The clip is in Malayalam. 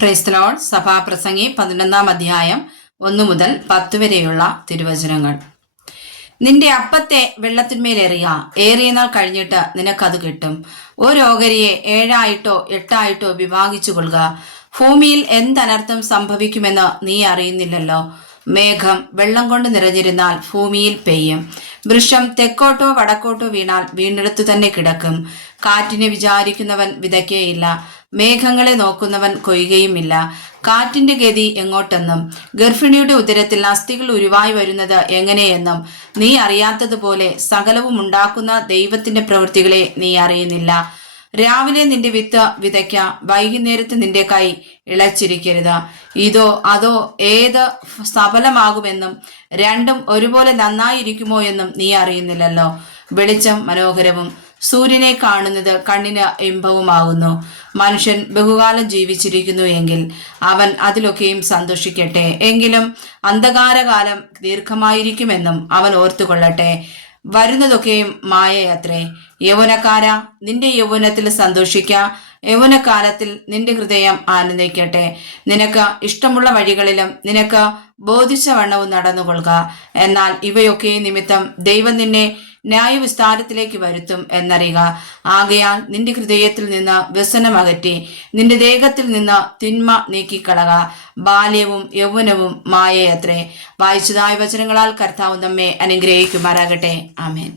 Price the lord. സഭാപ്രസംഗി 11-ാം അധ്യായം 1 മുതൽ 10 വരെയുള്ള തിരുവചനങ്ങൾ. നിന്റെ അപ്പത്തെ വെള്ളത്തിന്മേലെറിയ, ഏറിയ നാൾ കഴിഞ്ഞിട്ട് നിനക്കത് കിട്ടും. ഒരു ഓഹരിയെ 7 ആയിട്ടോ 8 ആയിട്ടോ വിഭാഗിച്ചു കൊള്ളുക. ഭൂമിയിൽ എന്തനർത്ഥം സംഭവിക്കുമെന്ന് നീ അറിയുന്നില്ലല്ലോ. മേഘം വെള്ളം കൊണ്ട് നിറഞ്ഞിരുന്നാൽ ഭൂമിയിൽ പെയ്യും. വൃക്ഷം തെക്കോട്ടോ വടക്കോട്ടോ വീണാൽ വീണ്ടെടുത്തു തന്നെ കിടക്കും. കാറ്റിനെ വിചാരിക്കുന്നവൻ വിതയ്ക്കുകയില്ല, മേഘങ്ങളെ നോക്കുന്നവൻ കൊയ്യുകയുമില്ല. കാറ്റിന്റെ ഗതി എങ്ങോട്ടെന്നും ഗർഭിണിയുടെ ഉദരത്തിൽ അസ്ഥികൾ ഉരുവായി വരുന്നത് എങ്ങനെയെന്നും നീ അറിയാത്തതുപോലെ സകലവും ഉണ്ടാക്കുന്ന ദൈവത്തിന്റെ പ്രവൃത്തികളെ നീ അറിയുന്നില്ല. രാവിലെ നിന്റെ വിത്ത് വിതയ്ക്ക, വൈകുന്നേരത്ത് നിന്റെ കൈ ഇളച്ചിരിക്കരുത്. ഇതോ അതോ ഏത് സഫലമാകുമെന്നും രണ്ടും ഒരുപോലെ നന്നായിരിക്കുമോ എന്നും നീ അറിയുന്നില്ലല്ലോ. വെളിച്ചം മനോഹരവും സൂര്യനെ കാണുന്നത് കണ്ണിന് ഇമ്പവുമാകുന്നു. മനുഷ്യൻ ബഹുകാലം ജീവിച്ചിരിക്കുന്നു എങ്കിൽ അവൻ അതിലൊക്കെയും സന്തോഷിക്കട്ടെ. എങ്കിലും അന്ധകാരകാലം ദീർഘമായിരിക്കുമെന്നും അവൻ ഓർത്തുകൊള്ളട്ടെ. വരുന്നതൊക്കെയും മായയത്രേ. യൗവനക്കാരാ, നിന്റെ യൗവനത്തിൽ സന്തോഷിക്ക, യൗവനകാലത്തിൽ നിന്റെ ഹൃദയം ആനന്ദിക്കട്ടെ. നിനക്ക് ഇഷ്ടമുള്ള വഴികളിലും നിനക്ക് ബോധിച്ച വണ്ണവും നടന്നുകൊള്ളുക. എന്നാൽ ഇവയൊക്കെ നിമിത്തം ദൈവം നിന്നെ ന്യായവിസ്താരത്തിലേക്ക് വരുത്തും എന്നറിയുക. ആകയാൽ നിന്റെ ഹൃദയത്തിൽ നിന്ന് വ്യസനം അകറ്റി നിന്റെ ദേഹത്തിൽ നിന്ന് തിന്മ നീക്കിക്കളക. ബാല്യവും യൗവനവും മായയത്രേ. വായിച്ചതായ വചനങ്ങളാൽ കർത്താവ് നമ്മെ അനുഗ്രഹിക്കുമാറാകട്ടെ. ആമേൻ.